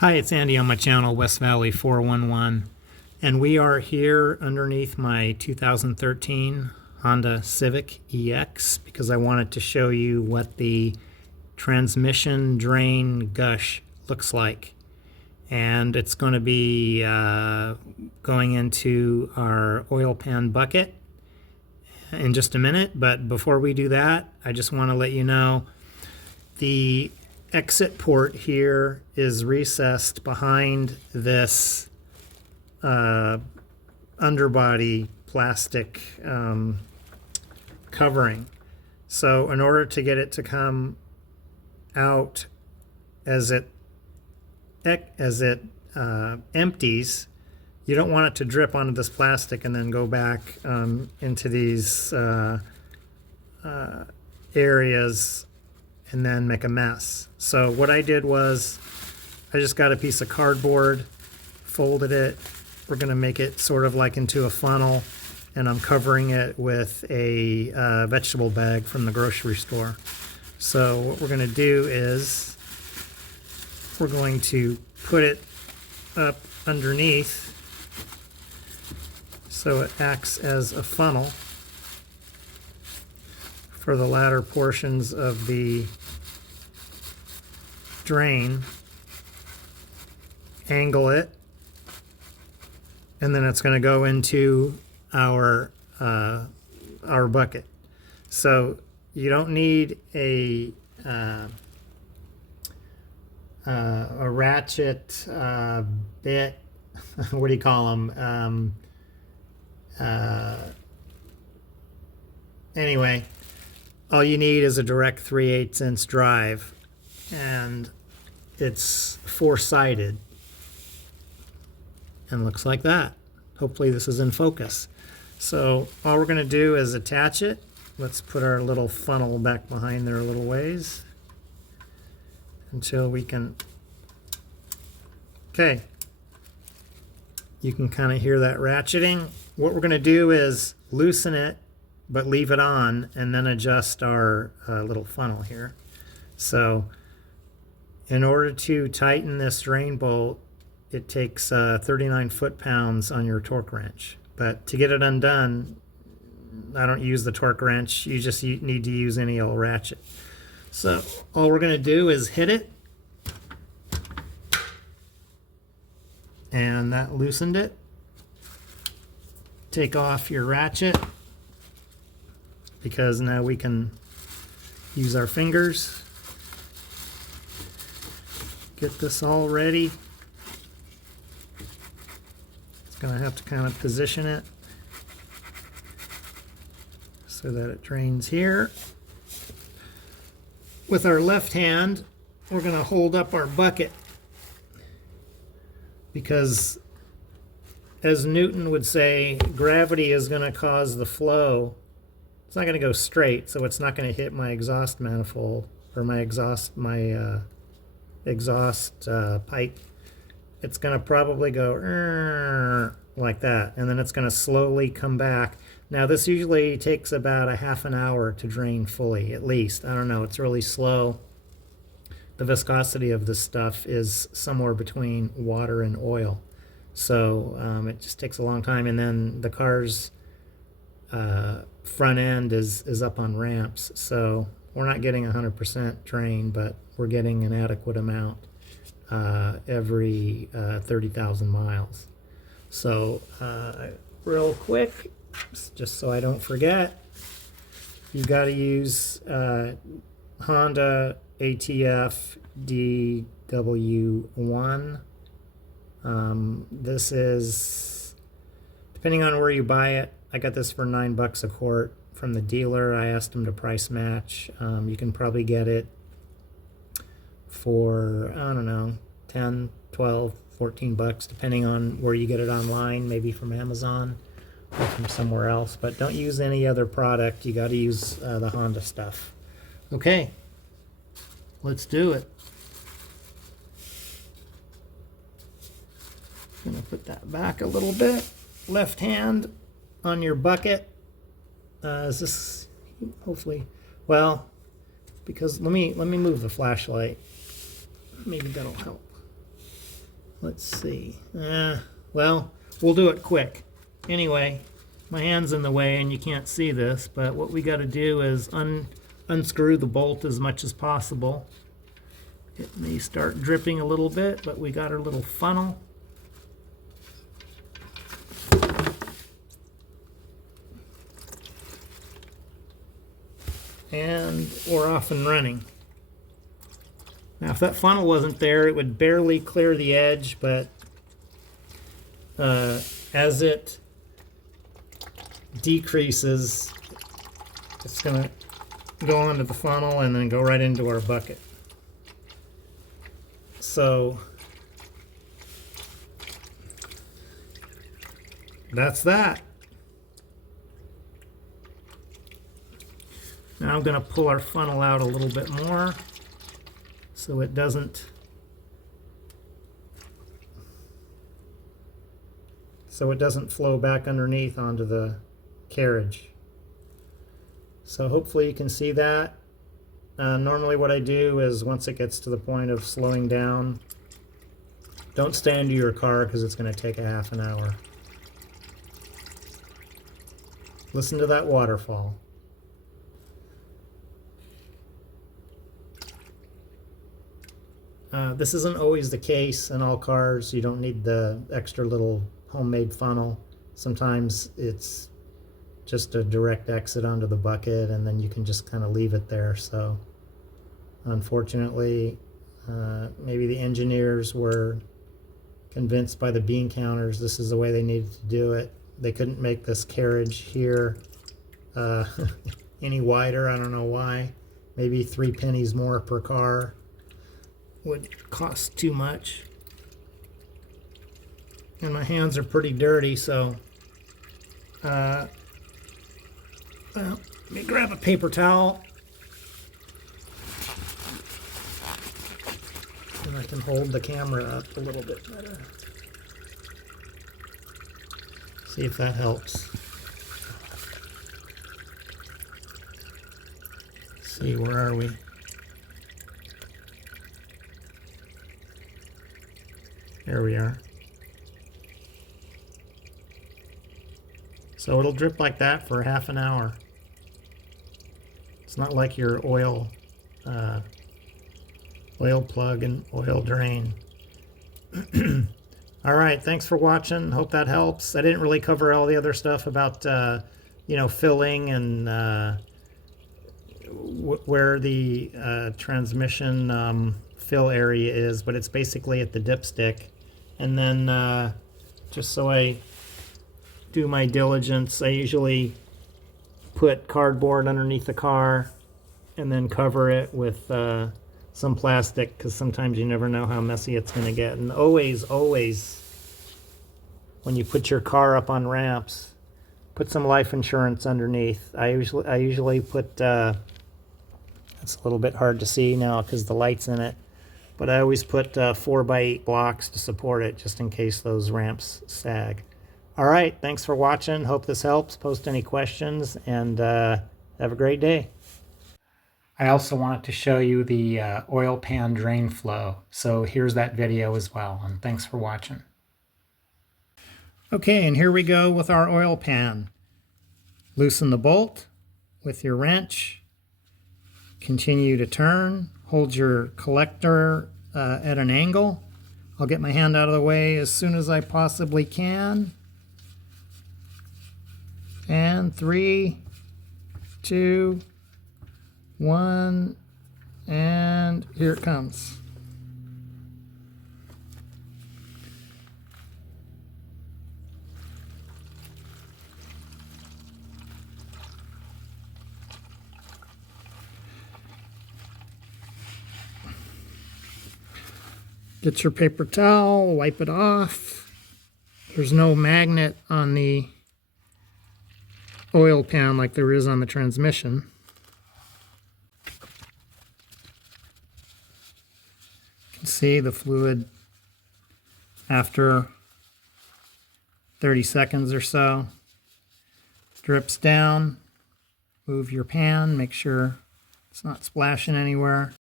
Hi, it's Andy on my channel, West Valley 411, and we are here underneath my 2013 Honda Civic EX because I wanted to show you what the transmission drain gush looks like. And it's going to be going into our oil pan bucket in just a minute, but before we do that, I just want to let you know the exit port here is recessed behind this underbody plastic covering. So in order to get it to come out as it empties, you don't want it to drip onto this plastic and then go back into these areas and then make a mess. So what I did was I just got a piece of cardboard, folded it. We're going to make it sort of like into a funnel, and I'm covering it with a vegetable bag from the grocery store. So what we're going to do is we're going to put it up underneath so it acts as a funnel for the latter portions of the drain, angle it, and then it's going to go into our bucket. So you don't need a ratchet bit. What do you call them? Anyway, all you need is a direct 3/8" drive, and it's four-sided and looks like that. Hopefully this is in focus. So all we're going to do is attach it. Let's put our little funnel back behind there a little ways until we can. Okay, you can kind of hear that ratcheting. What we're going to do is loosen it but leave it on, and then adjust our little funnel here. So in order to tighten this drain bolt, it takes 39 foot-pounds on your torque wrench. But to get it undone, I don't use the torque wrench. You just need to use any old ratchet. So all we're going to do is hit it, and that loosened it. Take off your ratchet, because now we can use our fingers. Get this all ready. It's going to have to kind of position it so that it drains here. With our left hand, we're going to hold up our bucket, because as Newton would say, gravity is going to cause the flow. It's not going to go straight, so it's not going to hit my exhaust manifold or my exhaust pipe. It's going to probably go like that, and then it's going to slowly come back. Now this usually takes about a half an hour to drain fully, at least. I don't know, it's really slow. The viscosity of this stuff is somewhere between water and oil, so it just takes a long time. And then the car's front end is up on ramps, so we're not getting 100% drain, but we're getting an adequate amount every 30,000 miles. So real quick, just so I don't forget, you got to use Honda ATF DW1. This is, depending on where you buy it, I got this for $9 a quart from the dealer. I asked him to price match. You can probably get it for, I don't know, 10, 12, 14 bucks, depending on where you get it online, maybe from Amazon or from somewhere else. But don't use any other product. You got to use the Honda stuff. Okay, let's do it. I'm going to put that back a little bit. Left hand on your bucket. Is this hopefully, well, because let me move the flashlight. Maybe that'll help. Let's see. Well, we'll do it quick. Anyway, my hand's in the way and you can't see this, but what we got to do is unscrew the bolt as much as possible. It may start dripping a little bit, but we got our little funnel. And we're off and running. Now, if that funnel wasn't there, it would barely clear the edge, but as it decreases, it's going to go into the funnel and then go right into our bucket. So that's that. Now I'm going to pull our funnel out a little bit more so it doesn't flow back underneath onto the carriage. So hopefully you can see that. Normally what I do is once it gets to the point of slowing down, don't stay into your car because it's going to take a half an hour. Listen to that waterfall. This isn't always the case in all cars. You don't need the extra little homemade funnel. Sometimes it's just a direct exit onto the bucket and then you can just kind of leave it there. So unfortunately, maybe the engineers were convinced by the bean counters this is the way they needed to do it. They couldn't make this carriage here any wider. I don't know why. Maybe 3 pennies more per car would cost too much. And my hands are pretty dirty, so well, let me grab a paper towel and I can hold the camera up a little bit better. See if that helps. Let's see, where are we? There we are. So it'll drip like that for half an hour. It's not like your oil plug and oil drain. All right, thanks for watching. Hope that helps. I didn't really cover all the other stuff about filling and where the transmission fill area is, but it's basically at the dipstick. And then just so I do my diligence, I usually put cardboard underneath the car and then cover it with some plastic, because sometimes you never know how messy it's going to get. And always when you put your car up on ramps, put some life insurance underneath. I usually put it's a little bit hard to see now because the light's in it, but I always put 4x8 blocks to support it just in case those ramps sag. All right, thanks for watching. Hope this helps. Post any questions and have a great day. I also wanted to show you the oil pan drain flow. So here's that video as well, and thanks for watching. Okay, and here we go with our oil pan. Loosen the bolt with your wrench. Continue to turn. Hold your collector at an angle. I'll get my hand out of the way as soon as I possibly can. And 3, 2, 1, and here it comes. Get your paper towel, wipe it off. There's no magnet on the oil pan like there is on the transmission. You can see the fluid after 30 seconds or so drips down. Move your pan, make sure it's not splashing anywhere.